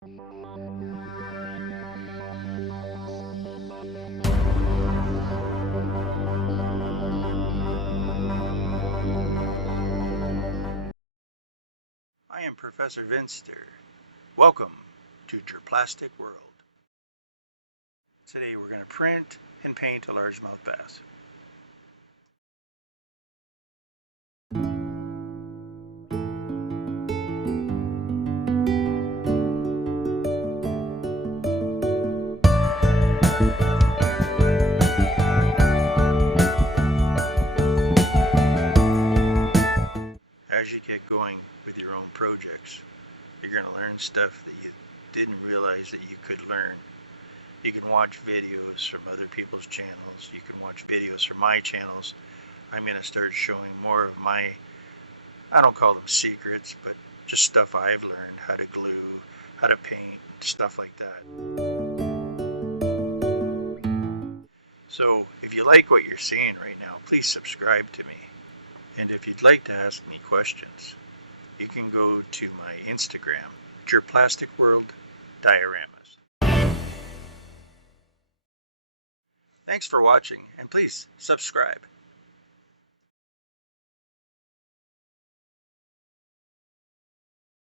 I am Professor Vinster. Welcome to your plastic world. Today we're going to print and paint a largemouth bass. As you get going with your own projects, you're going to learn stuff that you didn't realize that you could learn. You can watch videos from other people's channels. You can watch videos from my channels. I'm going to start showing more of my, I don't call them secrets, but just stuff I've learned, how to glue, how to paint, stuff like that. So if you like what you're seeing right now, please subscribe to me. And if you'd like to ask me questions, you can go to my Instagram, Your Plastic World Dioramas. Thanks for watching, and please subscribe.